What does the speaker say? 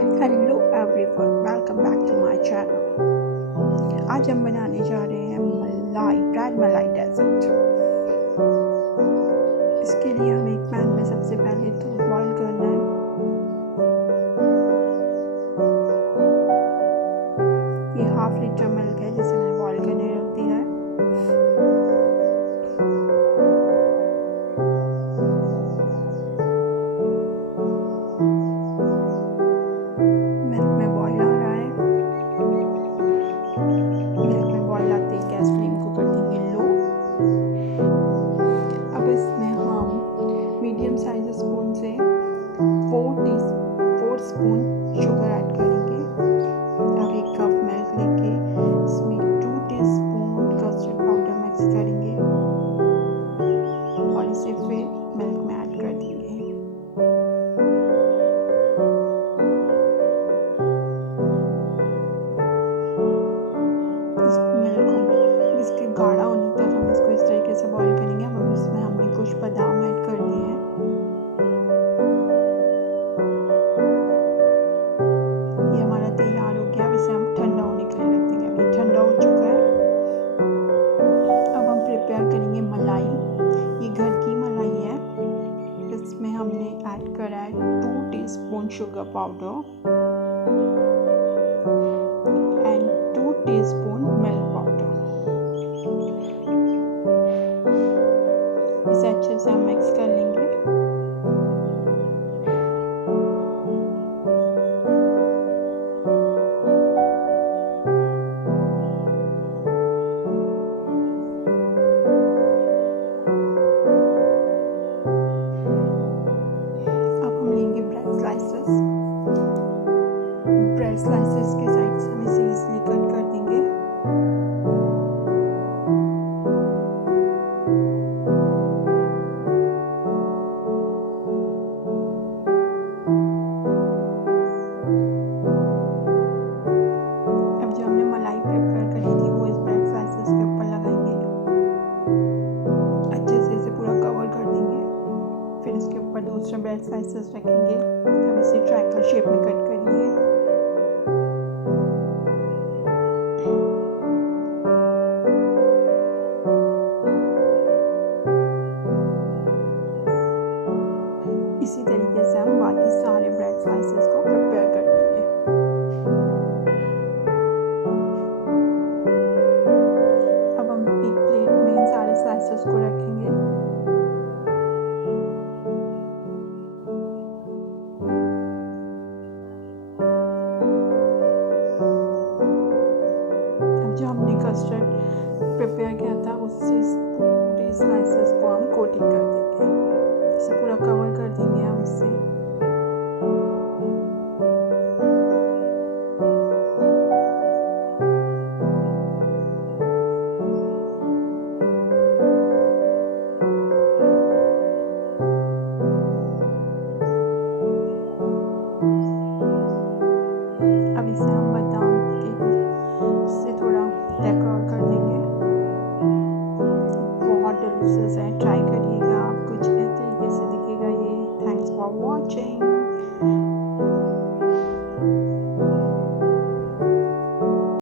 Hello everyone, welcome back to my channel. आज हम बनाने जा रहे हैं ब्रेड मलाई डेजर्ट। इसके लिए हमें एक पैन में सबसे पहले दूध बॉईल करना है। ये हाफ लीटर मिल्क है जिसे मैंने बॉईल करने रख दिया है। मीडियम साइज स्पून से 4 स्पून शुगर ऐड करेंगे। अब 1 कप मिल्क लेके इसमें 2 टीस्पून कस्टर्ड पाउडर मिक्स करेंगे और इसे फिर मिल्क में ऐड कर देंगे। इस मिल्क को इसके गाढ़ा होने तक हम इसको इस तरीके से बॉईल करेंगे। अब इसमें हमने कुछ बादाम ऐड कर दिए हैं। ये हमारा तैयार हो गया। अब इसे हम ठंडा होने के लिए रख देंगे। अब ये ठंडा हो चुका है। अब हम प्रिपेयर करेंगे मलाई। ये घर की मलाई है। इसमें हमने ऐड करा है 2 teaspoon sugar powder and 2 teaspoon milk powder. इसे अच्छे से हम मिक्स कर लेंगे। ब्रेड स्लाइसेस के साइड से हम इसे इजीली कट कर देंगे। अब जो हमने मलाई प्रिपेयर करी थी वो इस ब्रेड स्लाइसेस के ऊपर लगाएंगे। अच्छे से इसे पूरा कवर कर देंगे। फिर इसके ऊपर दूसरा ब्रेड स्लाइसेस रखेंगे। अब इसे ट्रायंगल शेप में कट करेंगे। इसी तरीके से हम बाकी सारे ब्रेड स्लाइसेस को प्रिपेयर कर लेंगे। अब हम एक प्लेट में इन सारे स्लाइसेस को रखेंगे। अब जो हमने कस्टर्ड प्रिपेयर किया था उससे पूरे स्लाइसेस को हम कोटिंग कर देंगे। इसे पूरा कवर कर देंगे हम इससे। अब इसे हम बादाम के से थोड़ा डेकोरेट कर देंगे। बहुत डिलीशियस